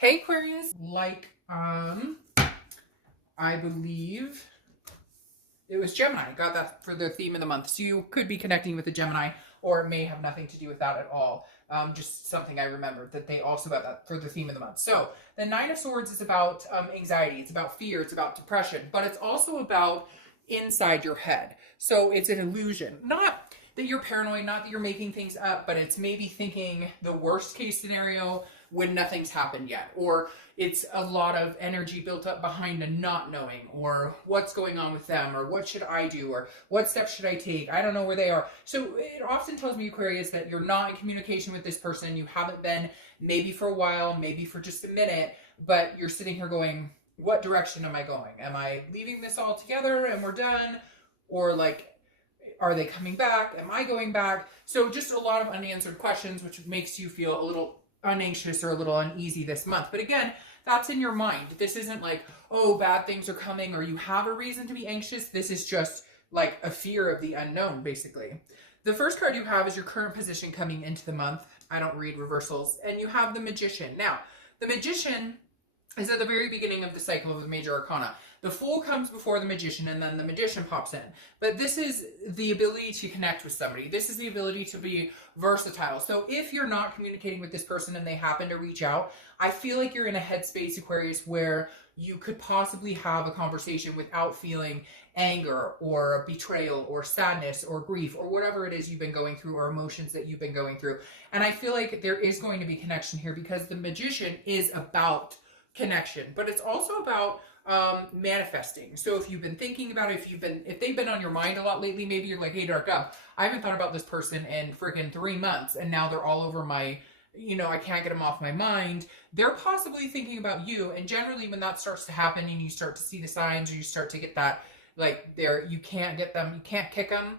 Hey Aquarius, I believe it was Gemini. Got that for the theme of the month. So you could be connecting with a Gemini, or it may have nothing to do with that at all. Just something I remembered that they also got that for the theme of the month. So the Nine of Swords is about anxiety. It's about fear. It's about depression, but it's also about inside your head. So it's an illusion. Not that you're paranoid, not that you're making things up, but it's maybe thinking the worst case scenario when nothing's happened yet, or it's a lot of energy built up behind a not knowing, or what's going on with them, or what should I do, or what steps should I take, I don't know where they are. So it often tells me, Aquarius, that you're not in communication with this person. You haven't been, maybe for a while, maybe for just a minute, but you're sitting here going, what direction am I going? Am I leaving this all together and we're done? Or like, are they coming back? Am I going back? So just a lot of unanswered questions, which makes you feel a little unanxious or a little uneasy this month. But again, that's in your mind. This isn't like, oh, bad things are coming or you have a reason to be anxious. This is just like a fear of the unknown, basically. The first card you have is your current position coming into the month. I don't read reversals. And you have the Magician. Now, the Magician is at the very beginning of the cycle of the major arcana. The Fool comes before the Magician, and then the Magician pops in. But this is the ability to connect with somebody. This is the ability to be versatile. So if you're not communicating with this person and they happen to reach out, I feel like you're in a headspace, Aquarius, where you could possibly have a conversation without feeling anger or betrayal or sadness or grief or whatever it is you've been going through, or emotions that you've been going through. And I feel like there is going to be connection here, because the Magician is about connection, but it's also about manifesting. So if you've been thinking about it, if they've been on your mind a lot lately, maybe you're like, hey, Dark Up, I haven't thought about this person in freaking 3 months, and now they're all over my, I can't get them off my mind. They're possibly thinking about you. And generally when that starts to happen and you start to see the signs, or you start to get that, like, you can't get them, you can't kick them,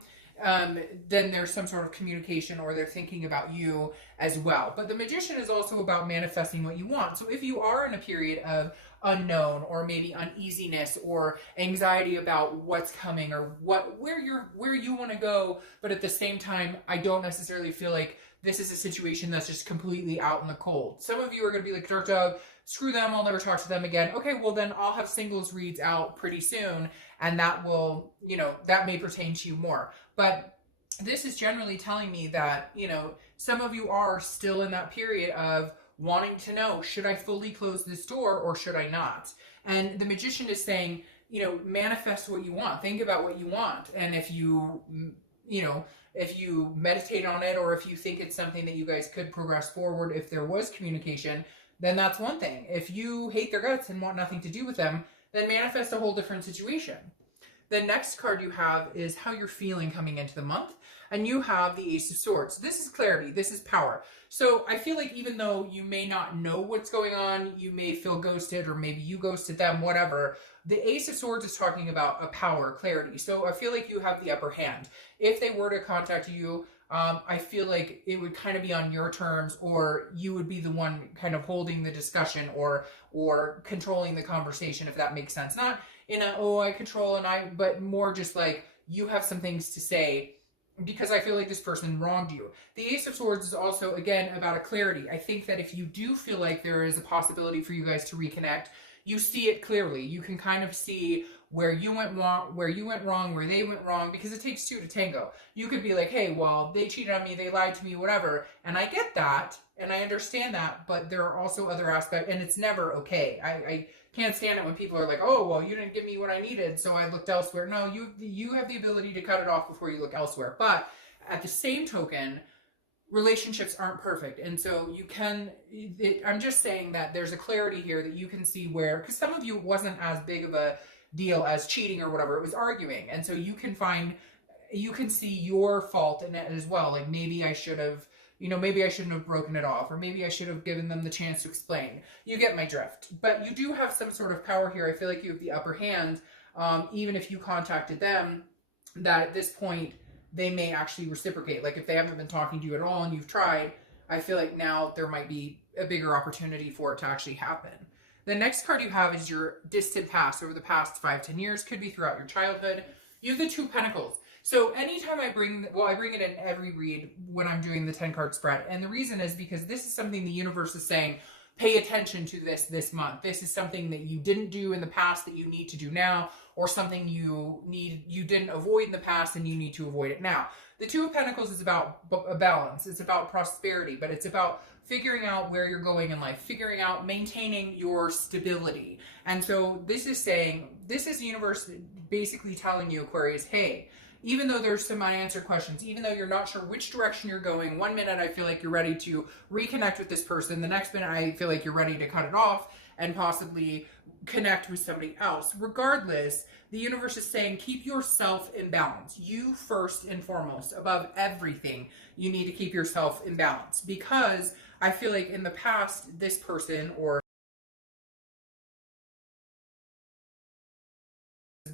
then there's some sort of communication, or they're thinking about you as well. But the Magician is also about manifesting what you want. So if you are in a period of unknown, or maybe uneasiness or anxiety about what's coming, or where you want to go, but at the same time, I don't necessarily feel like this is a situation that's just completely out in the cold. Some of you are going to be like, Dark Dog, screw them, I'll never talk to them again. Okay, well then I'll have singles reads out pretty soon, and that will, that may pertain to you more. But this is generally telling me that, some of you are still in that period of wanting to know, should I fully close this door or should I not? And the Magician is saying, manifest what you want. Think about what you want. And if you meditate on it, or if you think it's something that you guys could progress forward, if there was communication, then that's one thing. If you hate their guts and want nothing to do with them, then manifest a whole different situation. The next card you have is how you're feeling coming into the month. And you have the Ace of Swords. This is clarity. This is power. So I feel like even though you may not know what's going on, you may feel ghosted, or maybe you ghosted them, whatever, the Ace of Swords is talking about a power, clarity. So I feel like you have the upper hand. If they were to contact you, I feel like it would kind of be on your terms, or you would be the one kind of holding the discussion, or controlling the conversation, if that makes sense. Not in a, oh, I control but more just like you have some things to say, because I feel like this person wronged you. The Ace of Swords is also, again, about a clarity. I think that if you do feel like there is a possibility for you guys to reconnect, you see it clearly. You can kind of see where you went wrong, where they went wrong, because it takes two to tango. You could be like, hey, well, they cheated on me, they lied to me, whatever. And I get that, and I understand that, but there are also other aspects, and it's never okay. I can't stand it when people are like, oh, well, you didn't give me what I needed, so I looked elsewhere. No, you have the ability to cut it off before you look elsewhere. But at the same token, relationships aren't perfect. And so I'm just saying that there's a clarity here that you can see where, because some of you, it wasn't as big of a deal as cheating or whatever, it was arguing. And so you can see your fault in it as well. Like, maybe I should have, maybe I shouldn't have broken it off, or maybe I should have given them the chance to explain. You get my drift. But you do have some sort of power here. I feel like you have the upper hand, even if you contacted them, that at this point, they may actually reciprocate. Like, if they haven't been talking to you at all and you've tried, I feel like now there might be a bigger opportunity for it to actually happen. The next card you have is your distant past, over the past 5-10 years, could be throughout your childhood. You have the Two of Pentacles. So anytime I bring it in every read when I'm doing the 10-card spread. And the reason is because this is something the universe is saying, pay attention to this month. This is something that you didn't do in the past that you need to do now, or something you didn't avoid in the past and you need to avoid it now. The Two of Pentacles is about a balance. It's about prosperity, but it's about figuring out where you're going in life, figuring out maintaining your stability. And so this is saying, this is the universe basically telling you, Aquarius, hey, even though there's some unanswered questions, even though you're not sure which direction you're going, one minute I feel like you're ready to reconnect with this person, the next minute I feel like you're ready to cut it off and possibly connect with somebody else. Regardless, the universe is saying keep yourself in balance. You first and foremost, above everything, you need to keep yourself in balance, because I feel like in the past, this person or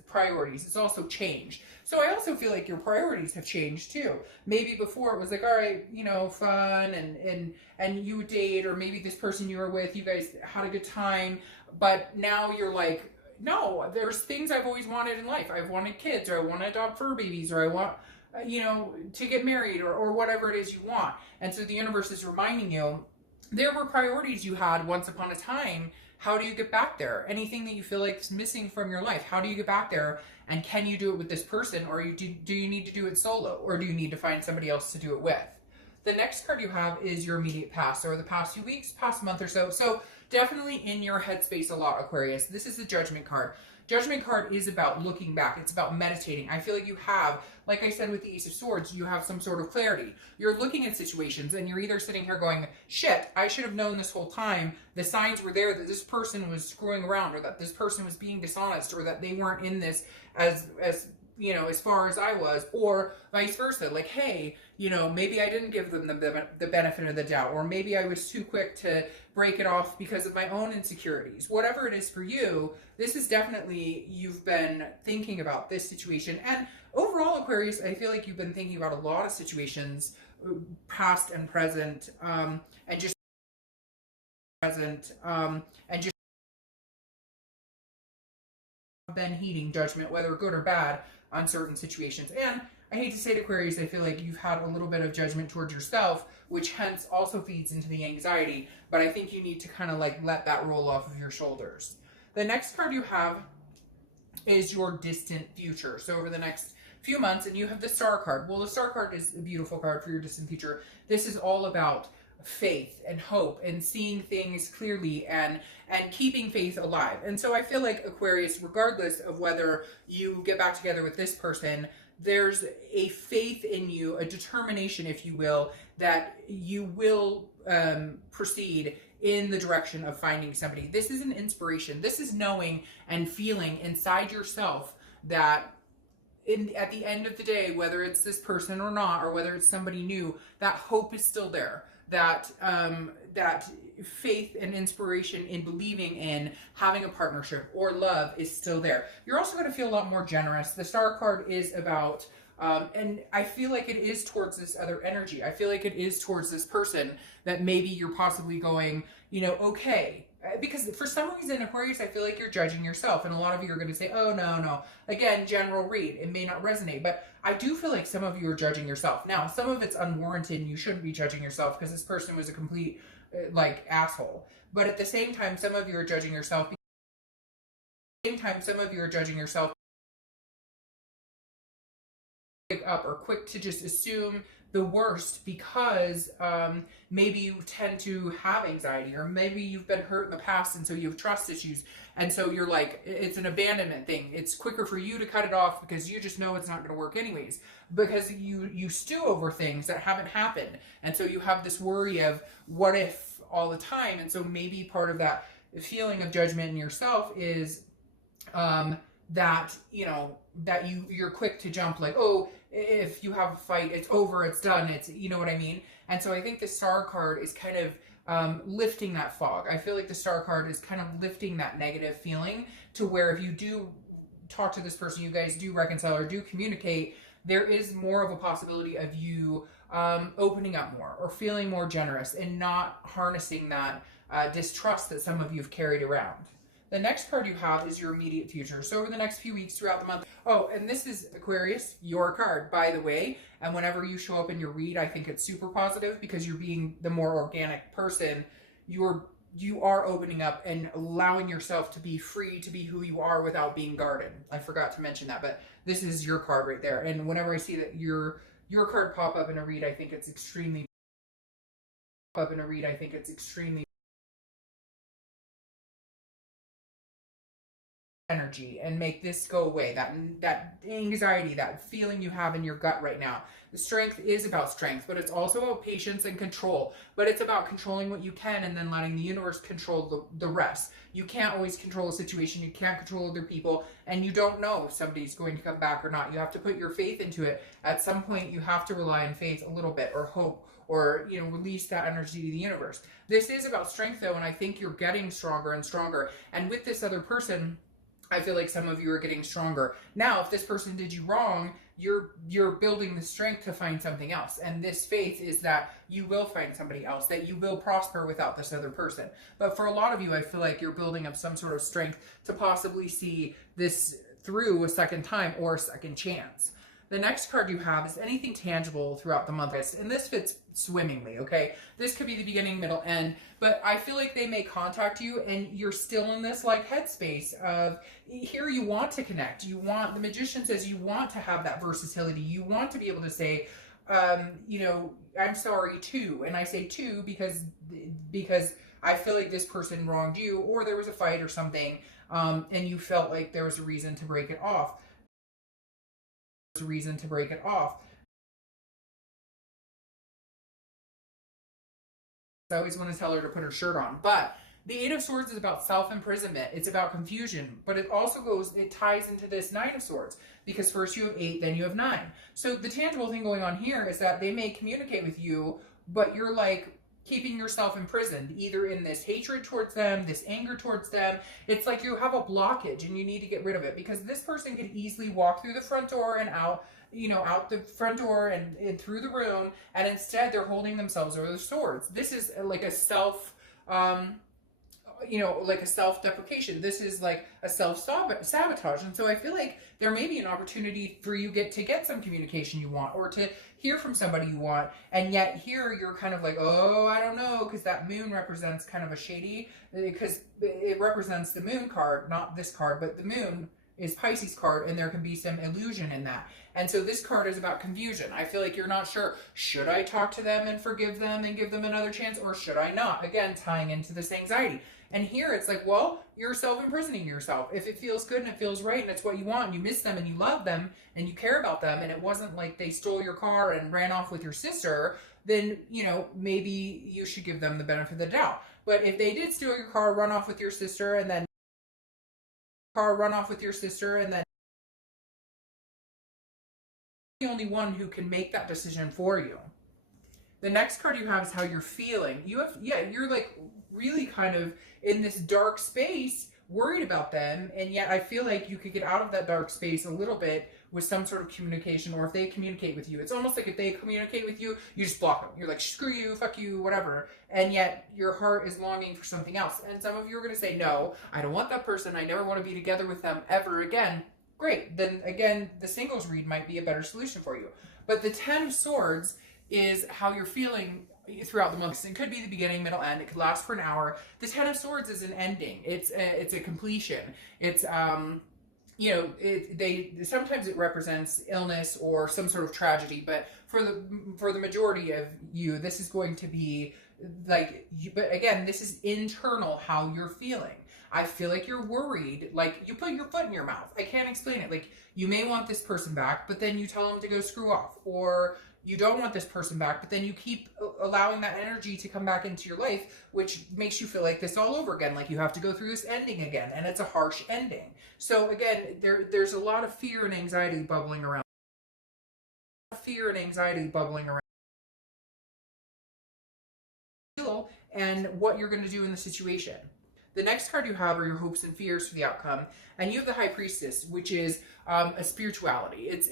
priorities, it's also changed. So I also feel like your priorities have changed too. Maybe before it was like, all right, you know, fun and you would date, or maybe this person you were with, you guys had a good time, but now you're like, no, there's things I've always wanted in life. I've wanted kids, or I want to adopt fur babies, or I want, you know, to get married, or whatever it is you want. And so the universe is reminding you, there were priorities you had once upon a time. How do you get back there? Anything that you feel like is missing from your life, how do you get back there? And can you do it with this person, or do you need to do it solo, or do you need to find somebody else to do it with? The next card you have is your immediate past, or the past few weeks, past month or so. So definitely in your headspace a lot, Aquarius. This is the Judgment card. Judgment card is about looking back. It's about meditating. I feel like you have, like I said with the Ace of Swords, you have some sort of clarity. You're looking at situations and you're either sitting here going, shit, I should have known this whole time. The signs were there that this person was screwing around, or that this person was being dishonest, or that they weren't in this as you know, as far as I was, or vice versa. Like, hey, you know, maybe I didn't give them the benefit of the doubt, or maybe I was too quick to break it off because of my own insecurities. Whatever it is for you, this is definitely, you've been thinking about this situation. And overall, Aquarius, I feel like you've been thinking about a lot of situations, past and present, and just been heeding judgment, whether good or bad, on certain situations. And I hate to say it, Aquarius, I feel like you've had a little bit of judgment towards yourself, which hence also feeds into the anxiety, but I think you need to kind of like let that roll off of your shoulders. The next card you have is your distant future. So over the next few months, and you have the Star card. Well, the Star card is a beautiful card for your distant future. This is all about faith and hope and seeing things clearly and keeping faith alive. And so I feel like, Aquarius, regardless of whether you get back together with this person, there's a faith in you, a determination, if you will, that you will proceed in the direction of finding somebody. This is an inspiration. This is knowing and feeling inside yourself that at the end of the day, whether it's this person or not, or whether it's somebody new, that hope is still there. That that faith and inspiration in believing in having a partnership or love is still there. You're also going to feel a lot more generous. The Star card is about, and I feel like it is towards this other energy. I feel like it is towards this person that maybe you're possibly going, you know, okay. Because for some reason, Aquarius, I feel like you're judging yourself. And a lot of you are going to say, oh, no. Again, general read. It may not resonate. But I do feel like some of you are judging yourself. Now, some of it's unwarranted and you shouldn't be judging yourself because this person was a complete, like, asshole. But at the same time, some of you are judging yourself. Quick up or quick to just assume the worst because maybe you tend to have anxiety, or maybe you've been hurt in the past and so you have trust issues, and so you're like, it's an abandonment thing. It's quicker for you to cut it off because you just know it's not going to work anyways, because you stew over things that haven't happened, and so you have this worry of what if all the time. And so maybe part of that feeling of judgment in yourself is that, you know, that you're quick to jump like, oh, if you have a fight, it's over, it's done, it's, you know what I mean? And so I think the Star card is kind of lifting that fog. I feel like the Star card is kind of lifting that negative feeling to where if you do talk to this person, you guys do reconcile or do communicate, there is more of a possibility of you opening up more or feeling more generous and not harnessing that distrust that some of you have carried around. The next card you have is your immediate future. So over the next few weeks throughout the month. Oh, and this is, Aquarius, your card, by the way. And whenever you show up in your read, I think it's super positive because you're being the more organic person. You're you are opening up and allowing yourself to be free to be who you are without being guarded. I forgot to mention that, but this is your card right there. And whenever I see that your card pop up in a read, I think it's extremely energy, and make this go away. That anxiety, that feeling you have in your gut right now. The strength is about strength, but it's also about patience and control. But it's about controlling what you can and then letting the universe control the rest. You can't always control a situation. You can't control other people, and you don't know if somebody's going to come back or not. You have to put your faith into it. At some point, you have to rely on faith a little bit, or hope, or release that energy to the universe. This is about strength, though, and I think you're getting stronger and stronger. And with this other person, I feel like some of you are getting stronger. Now, if this person did you wrong, you're building the strength to find something else. And this faith is that you will find somebody else, that you will prosper without this other person. But for a lot of you, I feel like you're building up some sort of strength to possibly see this through a second time or a second chance. The next card you have is anything tangible throughout the month. And this fits swimmingly, okay? This could be the beginning, middle, end. But I feel like they may contact you and you're still in this like headspace of here you want to connect. You want, the magician says you want to have that versatility. You want to be able to say, I'm sorry too. And I say too because I feel like this person wronged you, or there was a fight or something, and you felt like there was a reason to break it off. I always want to tell her to put her shirt on. But the Eight of Swords is about self-imprisonment. It's about confusion. But it also it ties into this Nine of Swords. Because first you have 8, then you have 9. So the tangible thing going on here is that they may communicate with you, but you're like keeping yourself imprisoned, either in this hatred towards them, this anger towards them. It's like you have a blockage and you need to get rid of it, because this person could easily walk through the front door and out the front door and through the room, and instead they're holding themselves over their swords. This is like a self-deprecation. This is like a self-sabotage. And so I feel like there may be an opportunity for you to get some communication you want, or to hear from somebody you want, and yet here you're kind of like, oh, I don't know, because that moon represents kind of a shady, because it represents the moon card, not this card, but the moon is Pisces card, and there can be some illusion in that. And so this card is about confusion. I feel like you're not sure, should I talk to them and forgive them and give them another chance, or should I not? Again, tying into this anxiety. And here it's like, well, you're self-imprisoning yourself. If it feels good and it feels right and it's what you want, and you miss them and you love them and you care about them, and it wasn't like they stole your car and ran off with your sister, then, maybe you should give them the benefit of the doubt. But if they did steal your car, run off with your sister, and then the only one who can make that decision for you. The next card you have is how you're feeling. You're like really kind of in this dark space, worried about them, and yet I feel like you could get out of that dark space a little bit with some sort of communication, or if they communicate with you. It's almost like if they communicate with you, you just block them. You're like, screw you, fuck you, whatever. And yet your heart is longing for something else. And some of you are going to say, no, I don't want that person. I never want to be together with them ever again. Great. Then again, the singles read might be a better solution for you. But the 10 of Swords is how you're feeling throughout the month. It could be the beginning, middle, end. It could last for an hour. The 10 of Swords is an ending. It's a completion. It's sometimes it represents illness or some sort of tragedy, but for the majority of you, this is going to be like but again, this is internal, how you're feeling. I feel like you're worried, like you put your foot in your mouth. I can't explain it. Like you may want this person back, but then you tell them to go screw off, or you don't want this person back, but then you keep allowing that energy to come back into your life, which makes you feel like this all over again, like you have to go through this ending again, and it's a harsh ending. So again, there's a lot of fear and anxiety bubbling around. And what you're going to do in the situation. The next card you have are your hopes and fears for the outcome, and you have the High Priestess, which is a spirituality. It's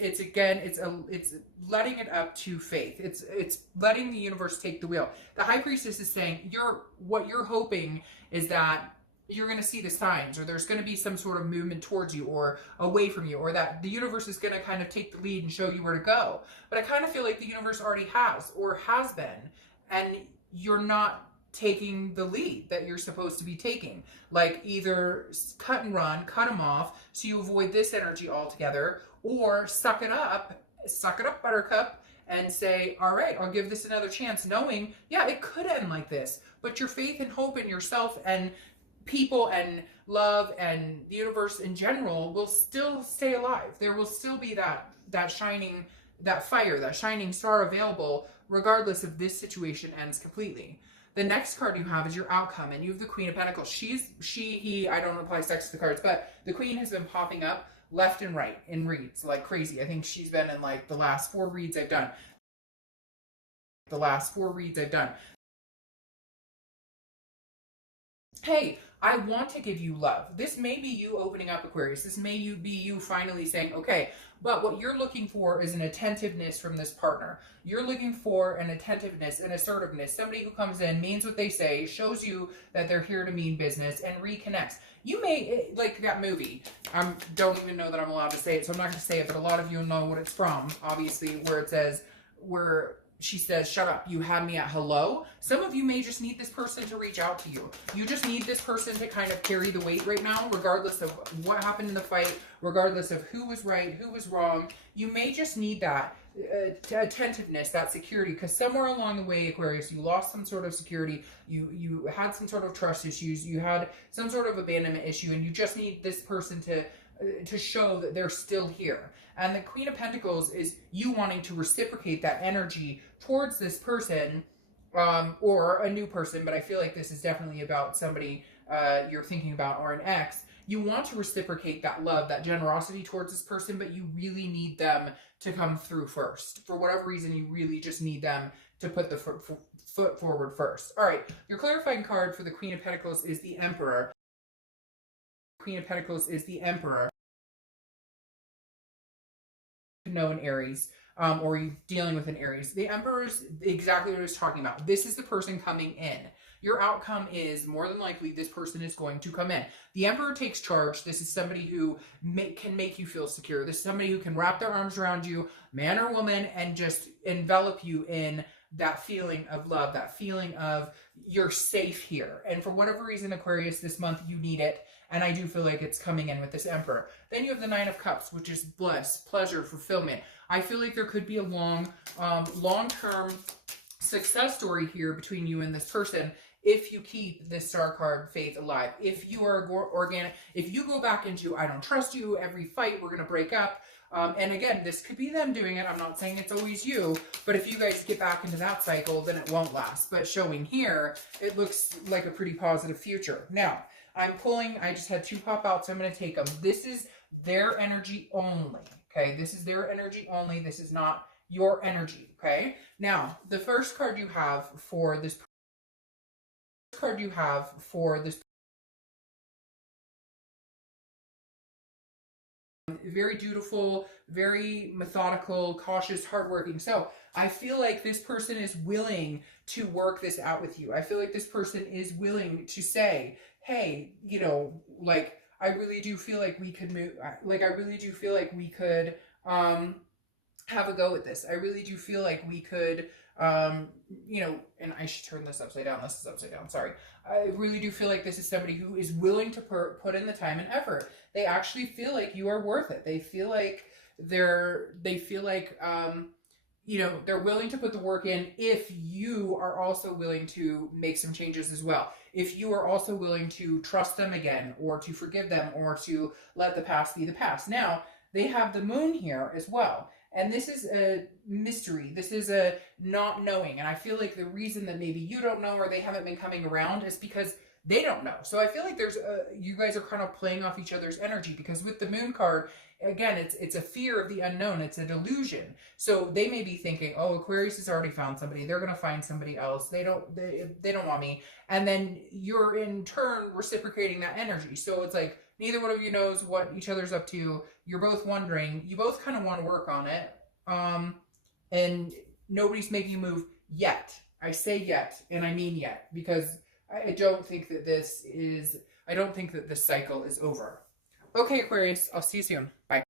letting it up to faith. It's letting the universe take the wheel. The High Priestess is saying what you're hoping is that you're going to see the signs, or there's going to be some sort of movement towards you or away from you, or that the universe is going to kind of take the lead and show you where to go. But I kind of feel like the universe already has, or has been, and you're not taking the lead that you're supposed to be taking. Like either cut and run, cut them off so you avoid this energy altogether, or suck it up, buttercup, and say, all right, I'll give this another chance, knowing, yeah, it could end like this, but your faith and hope in yourself and people and love and the universe in general will still stay alive. There will still be that shining, that fire, that shining star available, regardless if this situation ends completely. The next card you have is your outcome, and you have the Queen of Pentacles. He, I don't apply sex to the cards, but the Queen has been popping up left and right in reads like crazy. I think she's been in like the last 4 reads I've done. Hey, I want to give you love. This may be you opening up, Aquarius. This may be you finally saying, okay, but what you're looking for is an attentiveness from this partner. You're looking for an attentiveness, an assertiveness, somebody who comes in, means what they say, shows you that they're here to mean business, and reconnects. You may, like that movie, I don't even know that I'm allowed to say it, so I'm not going to say it, but a lot of you know what it's from, obviously, where it says, where she says, shut up, you had me at hello. Some of you may just need this person to reach out to you. You just need this person to kind of carry the weight right now, regardless of what happened in the fight, regardless of who was right, who was wrong. You may just need that attentiveness, that security, because somewhere along the way, Aquarius, you lost some sort of security, you had some sort of trust issues, you had some sort of abandonment issue, and you just need this person to show that they're still here. And the Queen of Pentacles is you wanting to reciprocate that energy towards this person, or a new person, but I feel like this is definitely about somebody you're thinking about, or an ex. You want to reciprocate that love, that generosity towards this person, but you really need them to come through first. For whatever reason, you really just need them to put the foot forward first. All right, your clarifying card for the Queen of Pentacles is the Emperor. Queen of Pentacles is the Emperor. Know an Aries, or you dealing with an Aries. The Emperor is exactly what I was talking about. This is the person coming in. Your outcome is more than likely this person is going to come in. The Emperor takes charge. This is somebody who can make you feel secure. This is somebody who can wrap their arms around you, man or woman, and just envelop you in that feeling of love, that feeling of you're safe here. And for whatever reason, Aquarius, this month you need it. And I do feel like it's coming in with this Emperor. Then you have the Nine of Cups, which is bliss, pleasure, fulfillment. I feel like there could be a long-term success story here between you and this person if you keep this star card, faith, alive. If you are organic, if you go back into, I don't trust you, every fight, we're going to break up. And again, this could be them doing it. I'm not saying it's always you, but if you guys get back into that cycle, then it won't last. But showing here, it looks like a pretty positive future. Now, I'm pulling, I just had 2 pop out, so I'm going to take them. This is their energy only, okay? This is their energy only. This is not your energy, okay? Now, the first card you have for this, very dutiful, very methodical, cautious, hardworking. So I feel like this person is willing to work this out with you. I feel like this person is willing to say, hey, you know, like, I really do feel like we could move, like, I really do feel like we could have a go at this. I really do feel like we could, you know, and I should turn this upside down. This is upside down, sorry. I really do feel like this is somebody who is willing to put in the time and effort. They actually feel like you are worth it. They feel like you know, they're willing to put the work in if you are also willing to make some changes as well. If you are also willing to trust them again, or to forgive them, or to let the past be the past. Now, they have the Moon here as well. And this is a mystery. This is a not knowing. And I feel like the reason that maybe you don't know, or they haven't been coming around, is because they don't know. So I feel like there's you guys are kind of playing off each other's energy, because with the Moon card, again, it's a fear of the unknown. It's a delusion. So they may be thinking, oh, Aquarius has already found somebody. They're going to find somebody else. They don't want me. And then you're in turn reciprocating that energy. So it's like neither one of you knows what each other's up to. You're both wondering. You both kind of want to work on it. And nobody's making you move yet. I say yet, and I mean yet, because I don't think that this cycle is over. Okay, Aquarius, I'll see you soon. Bye.